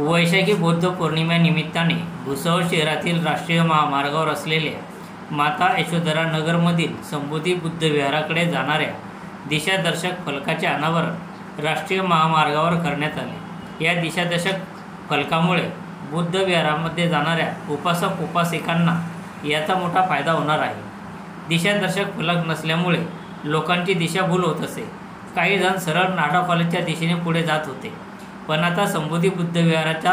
वैशाखी बौद्ध पौर्णिमेनिमित्ताने भुसावळ शहरातील राष्ट्रीय महामार्गावर असलेल्या माता यशोधरा नगरमधील संबोधी बुद्ध विहाराकडे जाणाऱ्या दिशादर्शक फलकाचे अनावरण राष्ट्रीय महामार्गावर करण्यात आले। या दिशादर्शक फलकामुळे बुद्ध विहारामध्ये जाणाऱ्या उपासक उपासिकांना याचा मोठा फायदा होणार आहे। दिशादर्शक फलक नसल्यामुळे लोकांची दिशाभूल होत असे। काही जण सरळ नाडा कॉलेजच्या दिशेने पुढे जात होते, पण आता संबोधी बुद्ध विहाराचा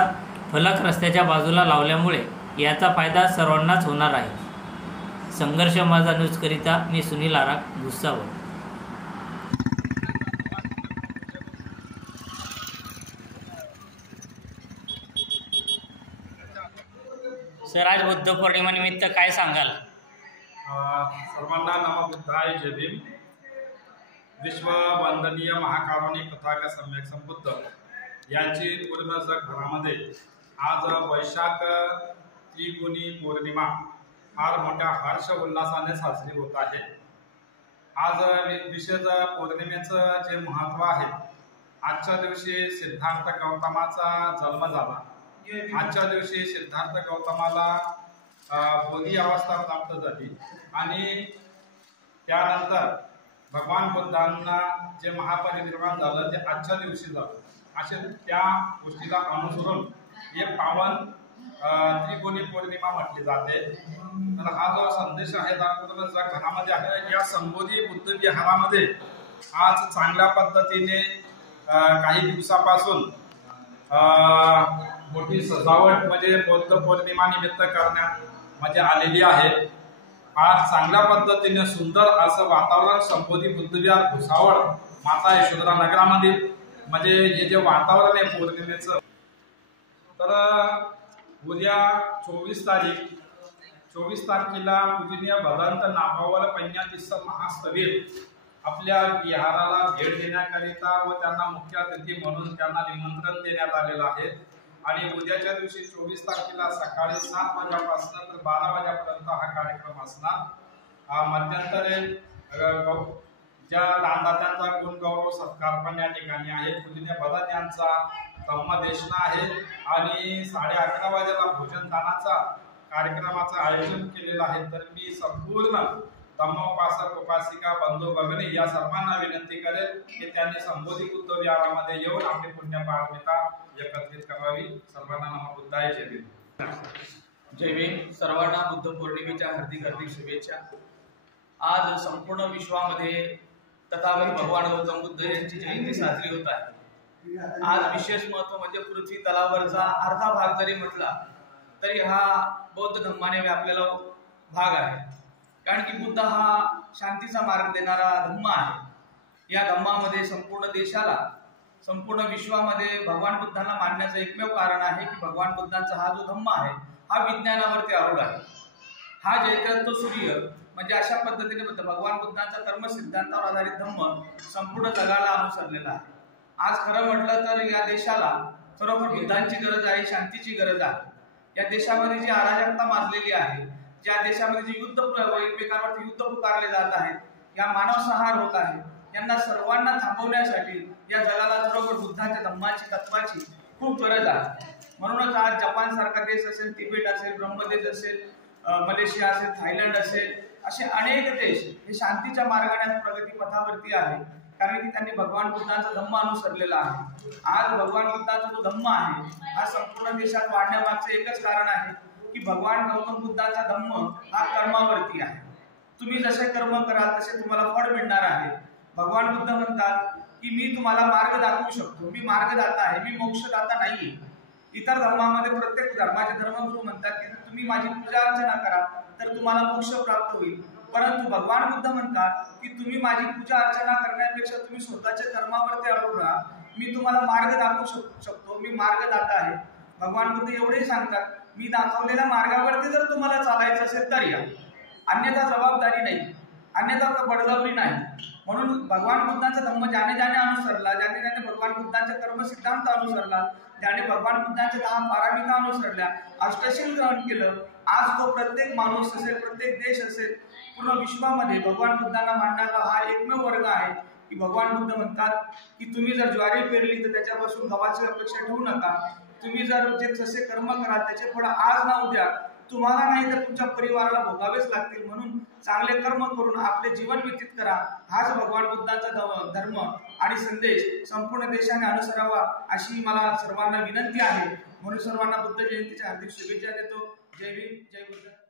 फलक रस्त्याच्या बाजूला लावल्यामुळे याचा फायदा सर्वांनाच होणार आहे। संघर्ष माझा न्यूजकरिता मी सुनील आराख, भुसावळ। सर, आज बुद्ध पौर्णिमेनिमित्त काय सांगाल? सर्वांना नमो बुद्धाय जय भीम। विश्व वंदनीय महाकारुणी तथागत सम्यक संबुद्ध यांची पूर्ण जगभरामध्ये आज वैशाख त्रिगुणी पौर्णिमा फार मोठ्या हर्ष उल्हासाने साजरी होत आहे। आज विशेष पौर्णिमेचं जे महत्त्व आहे, आजच्या दिवशी सिद्धार्थ गौतमाचा जन्म झाला। आजच्या दिवशी सिद्धार्थ गौतमाला बोधी अवस्था प्राप्त झाली आणि त्यानंतर भगवान बुद्धांना जे महापरिनिर्वाण झालं ते आजच्या दिवशी झालं। असे त्या गोष्टीला अनुसरून हे पावन त्रिगुणी पौर्णिमा म्हटली जाते। तर हा जो संदेश आहे पूर्ण घरामध्ये आहे। या संबोधी बुद्ध विहारामध्ये आज चांगल्या पद्धतीने काही दिवसापासून मोठी सजावट म्हणजे बौद्ध पौर्णिमा निमित्त करण्यात म्हणजे आलेली आहे। आज चांगल्या पद्धतीने सुंदर असं वातावरण संबोधी बुद्ध विहार भुसावळ माता यशोधरा नगरामधील म्हणजे हे जे वातावरण आहे पौर्णिमेचं, तर उद्या 24 तारखेला पूजनीय भगवंत नाभावल पंजातीस्थ महास्थवीर आपल्या विहाराला भेट देण्याकरिता व त्यांना मुख्य अतिथी म्हणून त्यांना निमंत्रण देण्यात आलेलं आहे। आणि उद्याच्या दिवशी 24 तारखेला सकाळी 7 वाजल्यापासून तर 12 वाजेपर्यंत हा कार्यक्रम असणार। मध्यंतरे ज्या दानदात्यांचा गुण गौरव सत्कार पण या ठिकाणी आहे। पूजनीय भगत यांचा धम्मदेशना आहे आणि 11:30 वाजेला भोजनदानाचा कार्यक्रमाचं आयोजन केलेलं आहे। तर मी संपूर्ण धम्मोपासक उपासिका बंधू भगिनी या सर्वांना विनंती करेल की त्यांनी संबोधी बुद्ध विहारामध्ये येऊन आपली पुण्य पारमिता एकत्रित करावी। सर्वांना नमो बुद्धाय जय भीम। जय भीम। सर्वांना बुद्ध पौर्णिमेच्या हार्दिक शुभेच्छा। आज संपूर्ण विश्वामध्ये तथागत भगवान गौतम बुद्ध यांची जयंती साजरी होत आहे। आज विशेष महत्त्व म्हणजे पृथ्वी तलावरचा अर्धा भाग जरी म्हटला तरी हा बौद्ध धम्माने व्यापलेला भाग आहे। कारण की बुद्ध हा शांतीचा मार्ग देणारा धम्म आहे। या धम्मामध्ये संपूर्ण देशाला, संपूर्ण विश्वामध्ये भगवान बुद्धांना मानण्याचं एकमेव कारण आहे की भगवान बुद्धांचा हा जो धम्म आहे हा विज्ञानावरती आरूढ आहे। हा जयत्रत्व सूर्य म्हणजे अशा पद्धतीने भगवान बुद्धांचा कर्म सिद्धांतावर आधारित धम्म संपूर्ण जगाला अनुसरलेला आहे। आज खरं म्हटलं तर या देशाला खरोखर बुद्धांची गरज आहे, शांतीची गरज आहे। या देशामध्ये जी अराजकता माजलेली आहे, ज्या देशामध्ये जे युद्ध एकमेकांवरती युद्ध पुकारले जात आहेत, या मानवसंहार होत आहे, यांना सर्वांना थांबवण्यासाठी या जगाला खरोखर बुद्धांच्या धम्माची तत्वाची खूप गरज आहे। म्हणूनच आज जपान सारखा देश असेल, तिबेट असेल, ब्रह्मदेश असेल, मलेशिया असेल, थायलंड असेल, असे अनेक देश हे शांतीच्या मार्गाने प्रगती पथावरती आहे। कारण की त्यांनी भगवान बुद्धांचा धम्म अनुसरलेला आहे। आज भगवान बुद्धांचा जो धम्म आहे हा संपूर्ण देशात वाढण्यामागचं एकच कारण आहे की भगवान गौतम बुद्धांचा धम्म हा कर्मावरती आहे। तुम्ही जसे कर्म कराल तसे तुम्हाला फळ मिळणार आहे। भगवान बुद्ध म्हणतात की मी तुम्हाला मार्ग दाखवू शकतो, मी मार्गदाता आहे, मी मोक्षदाता नाहीये। इतर धर्मामध्ये प्रत्येक धर्माचे धर्मगुरू म्हणतात की तुम्ही माझी पूजा अर्चना करा तर तुम्हाला मोक्ष प्राप्त होईल। परंतु भगवान बुद्ध म्हणतात की तुम्ही माझी पूजा अर्चना करण्यापेक्षा तुम्ही स्वतःच्या कर्मावरती अडून राहा, मी तुम्हाला मार्ग दाखवू शकतो, मी मार्गदाता आहे। भगवान बुद्ध एवढे सांगतात, मी दाखवलेल्या मार्गावरती जर तुम्हाला चालायचं असेल तर या, अन्यथा जबाबदारी नाही, अन्यथा बळजबरी नाही। म्हणून भगवान बुद्धांचा धम्म ज्याने अनुसरला, ज्याने भगवान बुद्धांचा कर्म सिद्धांत अनुसरला, ज्याने भगवान बुद्धांच्या 10 पारामिता अनुसरल्या, अष्टशील ग्रहण केलं, आज तो प्रत्येक माणूस असेल, प्रत्येक देश असेल, पूर्ण विश्वामध्ये भगवान बुद्धांना मानणारा हा एकमेव वर्ग आहे की भगवान बुद्ध म्हणतात की तुम्ही जर ज्वारी पेरली तर त्याच्यापासून गव्हाची अपेक्षा ठेवू नका. तुम्ही जर जे जसे कर्म कराल त्याचे फळ आज ना उद्या तुम्हाला नाही तर तुमच्या परिवाराला भोगावेच लागतील. म्हणून चांगले कर्म करून आपले जीवन व्यतीत करा. हाच भगवान बुद्धांचा धर्म आणि संदेश संपूर्ण देशाने अनुसरावा अशी मला सर्वांना विनंती आहे. म्हणून सर्वांना बुद्ध जयंतीच्या हार्दिक शुभेच्छा देतो. जय भीम, जय बुद्ध.